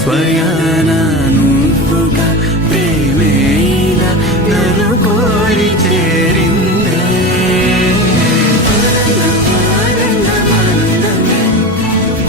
స్వయానా నువ్వుగా ప్రేమేలా నన్ను కోరి చేరిందే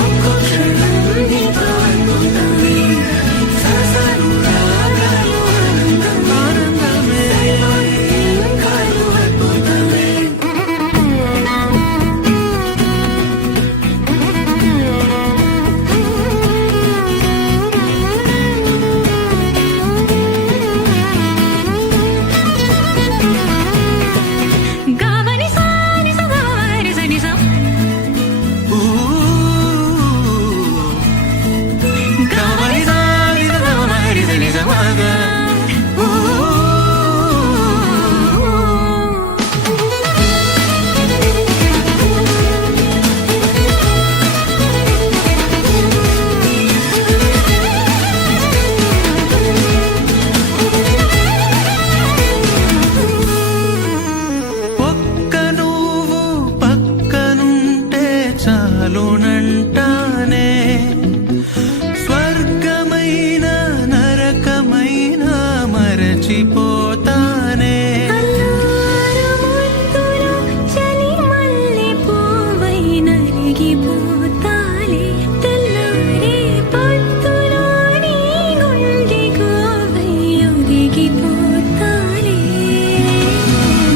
ఒక్కో క్షణం నీతో అనుకుంటానే సరసాలు రాగాలు ఆనందమే కాలు అయిపోతానే చాలునంటానే స్వర్గమైన నరకమైన మరచిపోతానే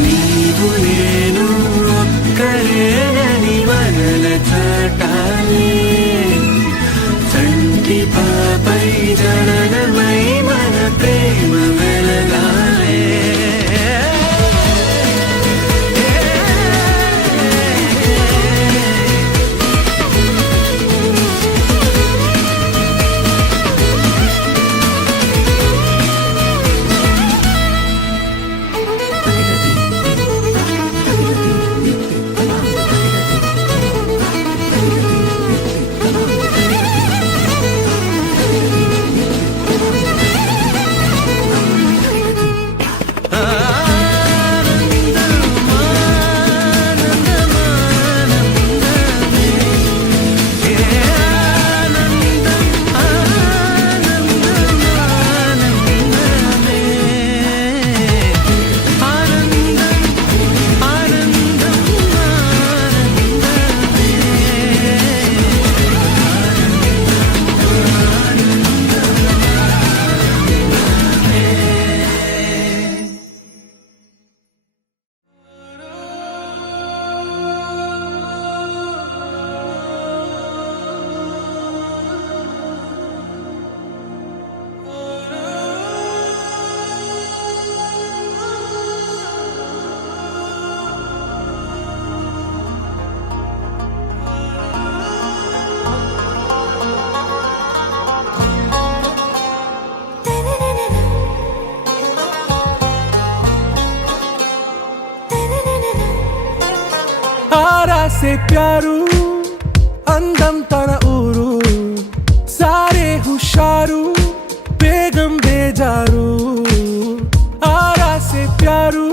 నీవు నేను ఒక్కరేనని మనల చంటి పాపై జననమై మన ప్రేమ వెలగాలే से प्यारू अंदम तन ऊरू सारे हुशारू बेगम बेजारू आरा से प्यारू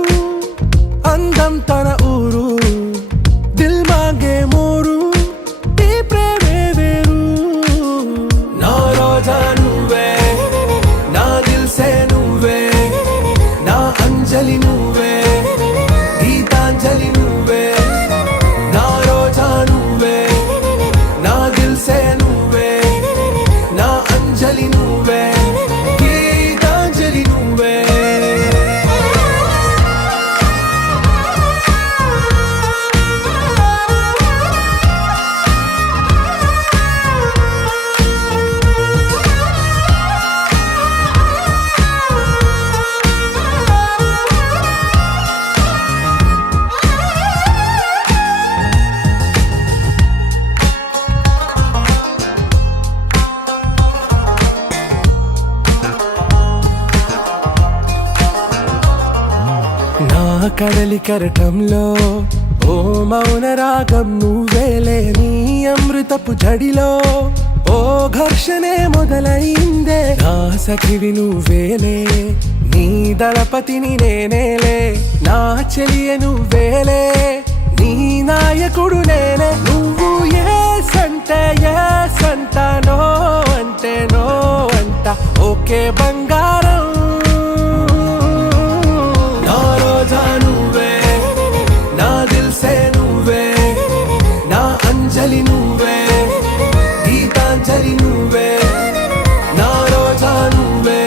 अंदम तन ऊरू दिल मांगे मोरू ई प्रेमे वेरू ना रोजा नुवे ना दिल से नुवे ना अंजलि नुवे गीतांजलि नुवे ना रोजा नुवे కడలి కెరటంలో ఓ మౌన రాగం నువ్వేలే, నీ అమృతపు జడిలో ఓ ఘర్షణే మొదలైందే. నా సఖివి నువ్వేలే, నీ దళపతిని నేనేలే, నా చెలియ నువ్వేలే, నీ నాయకుడు నేనే. నువ్వు ఏ సంట నో అంటే నో అంట, ఓకే బంగారం. నా రోజా నువ్వే, నా దిల్సే నువ్వే, నా అంజలి నువ్వే, గీతాంజలి నువ్వే. నా రోజా నువ్వే,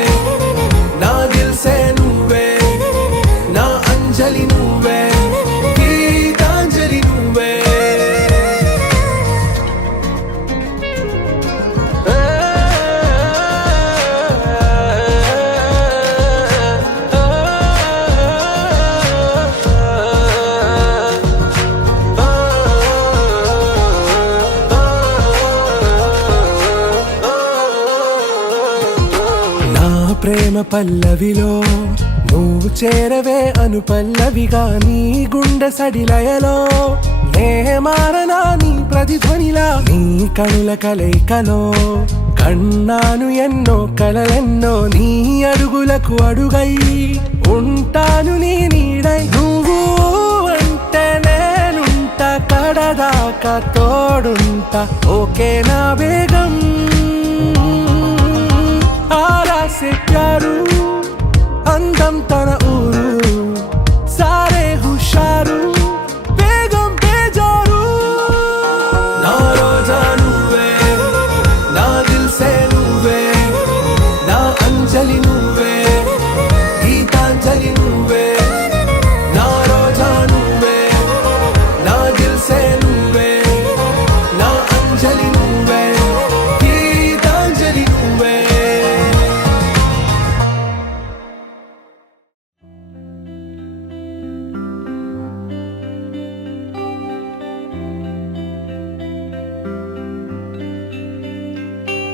నా దిల్సే నువ్వే, నా అంజలి నువ్వే, గీతాంజలి నువ్వే. నా ప్రేమ పల్లవిలో నువ్వు చేరవే అను పల్లవిగా, నీ గుండె సడిలయలో నే మారనా నీ ప్రతిధ్వనిలా. నీ కనుల కలయికలో కన్నాను ఎన్నో కలలెన్నో, నీ అడుగులకు అడుగై ఉంటాను నీ నీడై. నువ్వు అంటే నేనుంట కడదాకా తోడుంట, ఓకే నా బేగం. ఆరా సే ప్యారు అందం తన ఊరు, సారే హుషారు బేగం బేజారు. నా రోజా నువ్వే, నా దిల్సే నువ్వే, నా అంజలి నువ్వే, గీతాంజలి నువ్వే. నా రోజా నువ్వే, నా దిల్సే నువ్వే, నా అంజలి నువ్వే, గీతాంజలి నువ్వే.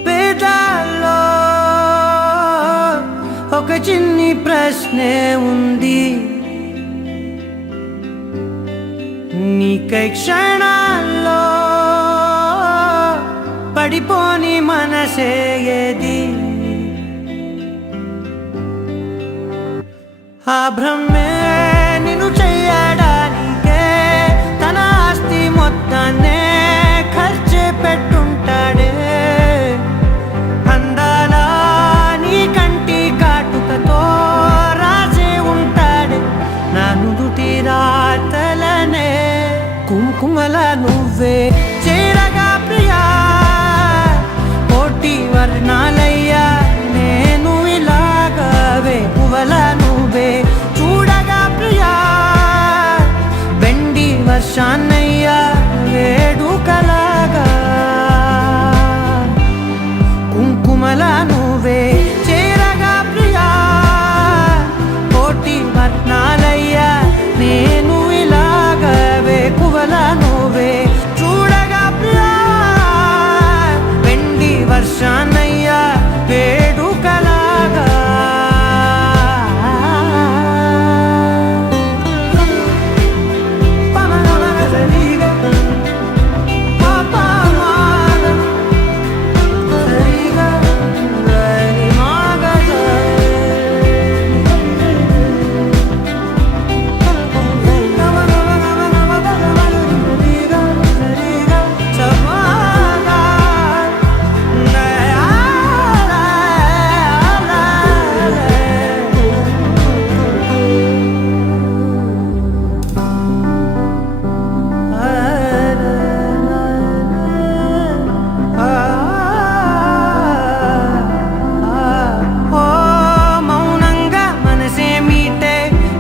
పేదాల్లో ఒక చిన్ని ప్రశ్నే ఉంది, నీకై క్షణాల్లో పడిపోని మనసే ఏది? ఆ భ్రమే నిన్ను చెయ్యడానికే తన ఆస్తి మొత్తాన్నే ఖర్చు పెట్టుంటాడే. అందాల నీ కంటి కాటుకతో రాజే ఉంటాడే నా నుదుటి రాతలనే. కుంకుమల నువ్వే చేరగా ప్రియా, కోటి వర్ణాలయ్యా నేను ఇలాగవే. పువ్వల నువ్వే చూడగా ప్రియా, వెండి వర్షాన్నయ్యా వేడుకలాగా. కుంకుమల నువ్వే చేరగా ప్రియా, కోటి వర్ణాలయ్యా నేను ఇలాగవే. పువ్వల నువ్వే చూడగా ప్రియా, వెండి వర్షాన్నయ్యా వేడుకలాగా.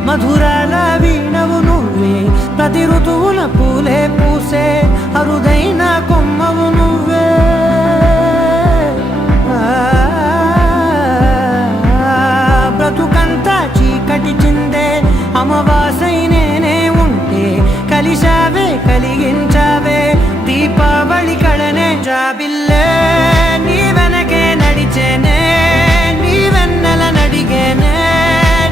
మధురాల వీణవు నువ్వే, ప్రతి ఋతువున పూలే పూసే అరుదైన కొమ్మవు నువ్వే. బ్రతుకంతా చీకటి చిందే అమవాసై నేనే ఉంటే, కలిశావే కలిగించావే దీపావళి కళనే. జాబిల్లే నీ వెనకే నడిచేనే, నీ వెన్నెల నడిగేనే,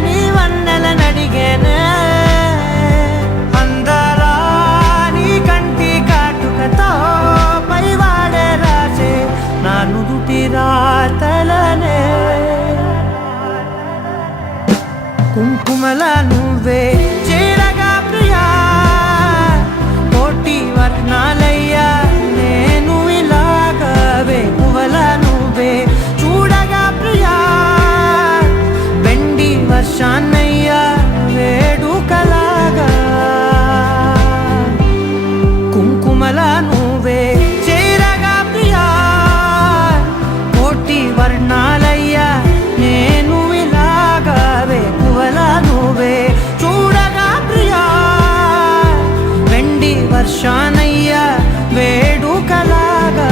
నీ వన్నెల నడిగేనే. కుంకుమల నువ్వే చేరగా ప్రియా కోటి వర్ణాలయ్యా నేను ఇలాగవే పువ్వల నువ్వే చూడగా ప్రియా వెండి వర్షాన్నయ్యా వేడుకలాగా కుంకుమల నువ్వే చేరగా ప్రియా కోటి వర్ణాలయ్యా నేను ఇలాగవే పువ్వల నువ్వే చూడగా ప్రియా వెండి వర్షానయ్యా వేడుకలాగా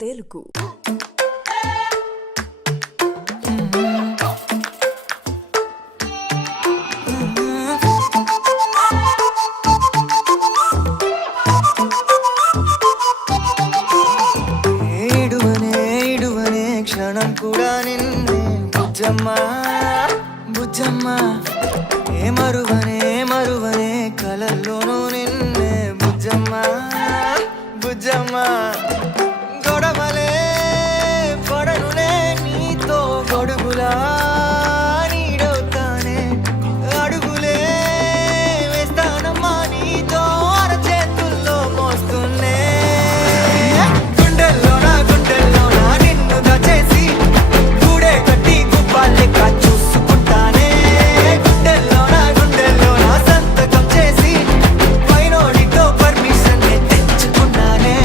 తెలుగు ఇడువనే క్షణం కూడా నిన్నే బుజ్జమ్మా బుజ్జమ్మా మరువనే కలల్లోనూ నిన్నే బుజ్జమ్మా బుజ్జమ్మా గొడవలే పడనులే నీతో గొడుగులా నీడవుతానే అడుగులే వేస్తానమ్మా నీతో అరచేతుల్లో మోస్తున్నే గుండెల్లోనా నిన్ను దచేసి గూడే కట్టి గుప్పాలెక్క చూసుకుంటానే గుండెల్లోనా సంతకం చేసి పైనోడితో పర్మిషన్ తెచ్చుకున్నానే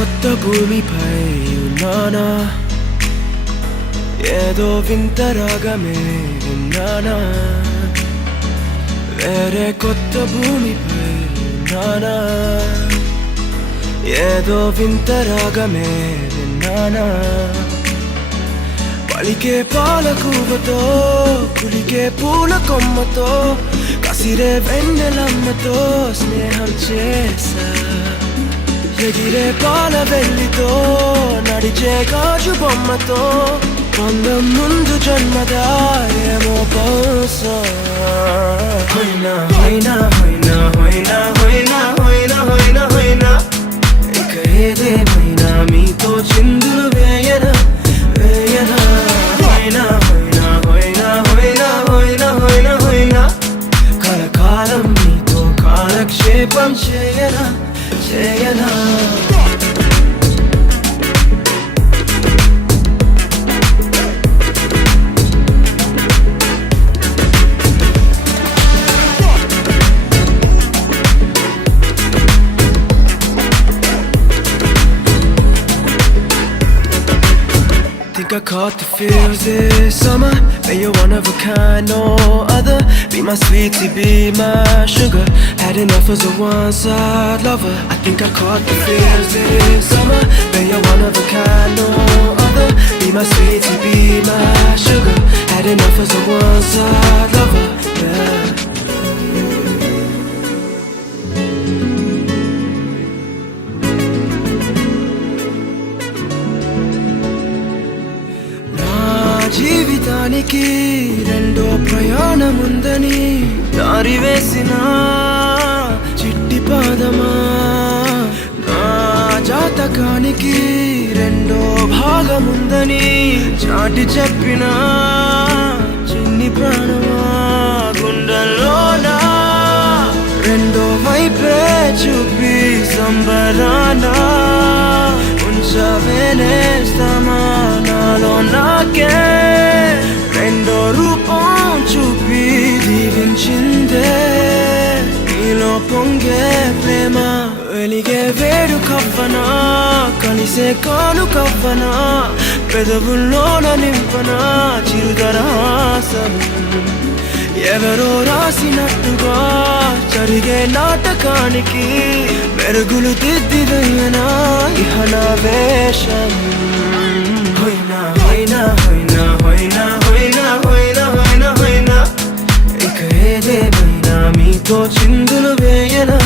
కొత్త భూమిపై ఉన్నానా, ఏదో వింత రాగమే విన్నానా. వేరే కొత్త భూమిపై ఉన్నానా, ఏదో వింత రాగమే విన్నానా. పలికే పాలకూవతో కులికే పూల కొమ్మతో కసిరే వెన్నెలమ్మతో స్నేహం చేసా. ఎగిరే పాల వెల్లితో నడిచే గాజు బొమ్మతో అందం ముందు జన్మదా ఏమో బహుశా. హోయినా హోయినా హోయినా హోయినా హోయినా హోయినా హోయినా హోయినా ఇక ఏదేమైనా మీతో చిందులు వేయనా వేయనా. హోయినా హోయినా హోయినా హోయినా హోయినా హోయినా హోయినా కలకాలం మీతో కాలక్షేపం చేయనా చేయనా. Think I caught the feels this summer. Bet you're one of a kind, no other. Be my sweetie, be my sugar. Had enough as a one-side lover. I think I caught the feels this summer. Bet you're one of a kind, no other. Be my sweetie, be my sugar. Had enough as a one-side lover. Yeah. జీవితానికి రెండో ప్రయాణముందని దారి వేసిన చిట్టి పాదమా. నా జాతకానికి రెండో భాగముందని చాటి చెప్పిన చిన్ని ప్రాణమా. గుండెల్లోనా రెండో వైపే చూపి సంబరానా ఉంచవేనేస్తామా. నాలో నాకే రెండో రూపం చూపి దీవించిందే నీలో పొంగే ప్రేమ. వెలిగే వేడు కవ్వనా కలిసే కాను కవ్వనా పెదవుల్లోన నింపనా చిరుదరాసం. ఎవరో రాసినట్టుగా జరిగే నాటకానికి మెరుగులు దిద్దిదయ్యనా ఇహ నా వేషం. హోయినా హోయినా హోయినా హోయినా హోయినా హోయినా హోయినా హోయినా ఇక ఏదేమైనా మీతో చిందులు వేయనా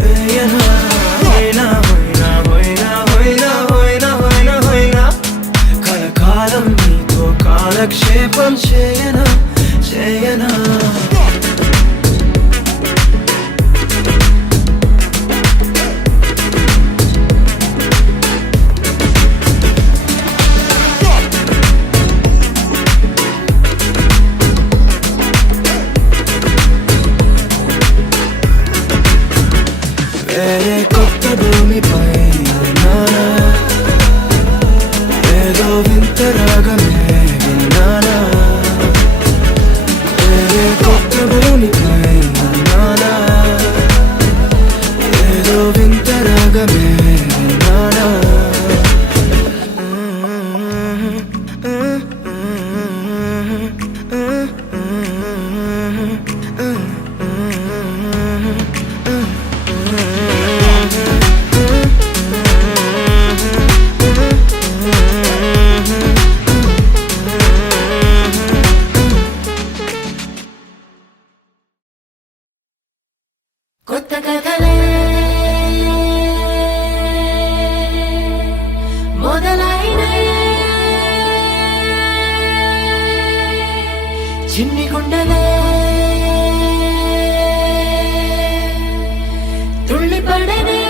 వేయనా. హోయినా హోయినా హోయినా హోయినా హోయినా హోయినా హోయినా కలకాలం మీతో కాలక్షేపం చేయనా చేయనా. వేరే కొత్త భూమిపై ఉన్నానా, ఏదో వింత రాగమే విన్నానా. వేరే కొత్త భూమిపై ఉన్నానా, ఏదో వింత రాగమే విన్నానా. కొత్త కథలే మొదలైనయే చిన్ని గుండెలే తుళ్ళిపడనే.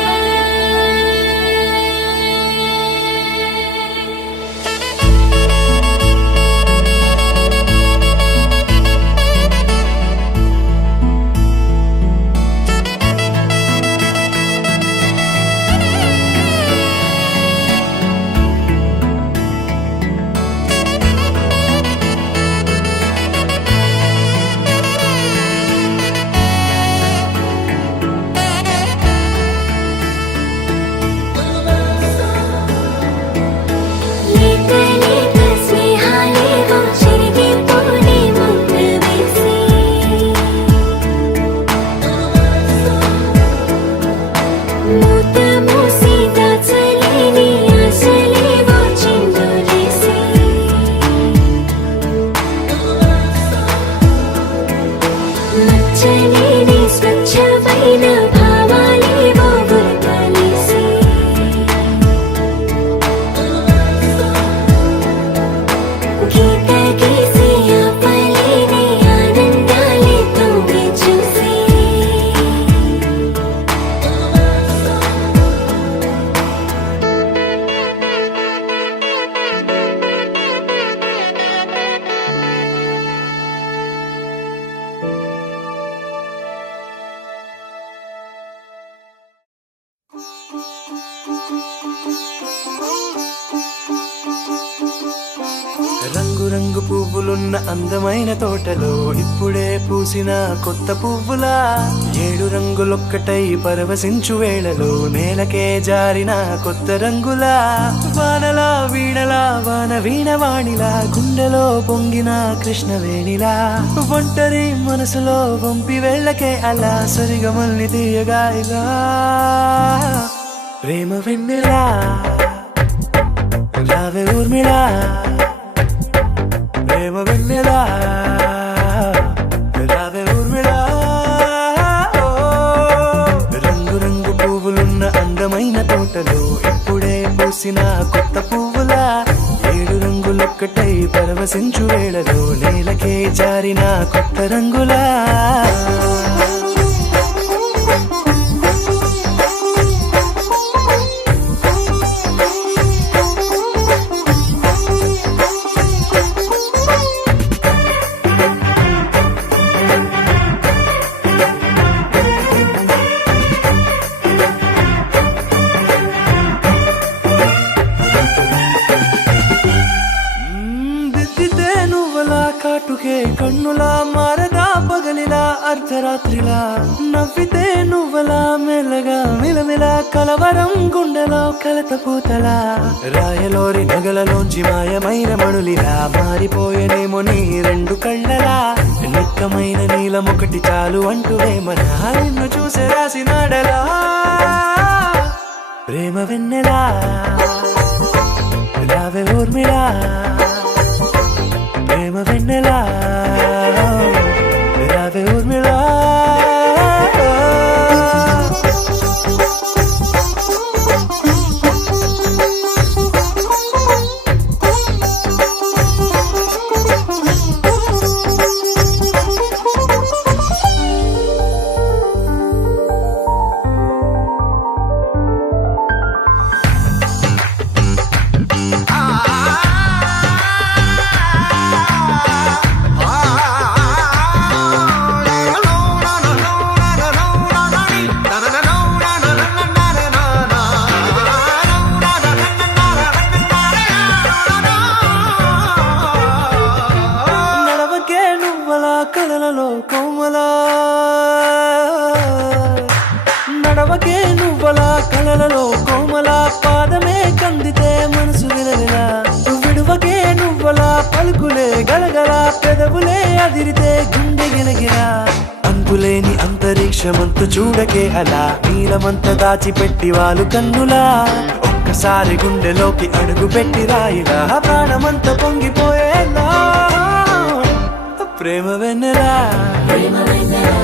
రంగు రంగు పువ్వులున్న అందమైన తోటలో ఇప్పుడే పూసిన కొత్త పువ్వులా 7 రంగులొక్కటై పరవశించు వేళలో నేలకే జారిన కొత్త రంగులా వానలా వీణలా వాన వీణవాణిలా గుండెలో పొంగిన కృష్ణవేణిలా ఒంటరి మనసులో వంపి వెళ్ళకే అలా సరిగమల్ని తీయగా ఇలా ప్రేమ వెన్నెలా రావే ఊర్మిళా ప్రేమ వెన్నెలా రావే ఊర్మిళా రంగు రంగు పువ్వులున్న అందమైన తోటలో ఇప్పుడే పూసిన కొత్త పువ్వులా 7 రంగులొక్కటై పరవశించు వేళలో నేలకే జారిన కొత్త రంగులా కాటుకే కన్నులా మారదా పగలిలా అర్ధరాత్రిలా నవ్వితే నువ్వలా మెల్లగా మిలమిలా కలవరం గుండెలో కలతపూతలా రాయలోరి నగలలోంచి మాయమైన మణులిలా మారిపోయేనేమో నీ 2 కళ్ళలా నిక్కమైన నీలమొకటి చాలు అంటూ వేమనా నిన్ను చూసే రాసినాడలా ప్రేమ వెన్నెలా రావే ఊర్మిళా ప్రేమ వెన్నెలా రావే ఊర్మిళా కలలలో కోమలా నడవకే నువ్వలా కలలలో కోమలా పాదమే కందితే మనసు విలవిలా విడువకే నువ్వలా పలుకులే గలగల పెదవులే అదిరితే గుండె గిలగిలా అంతులేని అంతరిక్షమంతు చూడకే అలా నీలమంత దాచిపెట్టి వాళ్ళు కన్నులా ఒక్కసారి గుండెలోకి అడుగు పెట్టి రాయిలా ప్రాణమంత పొంగిపోయేలా ప్రేమ వెన్నెలా ప్రేమ వెన్నెలా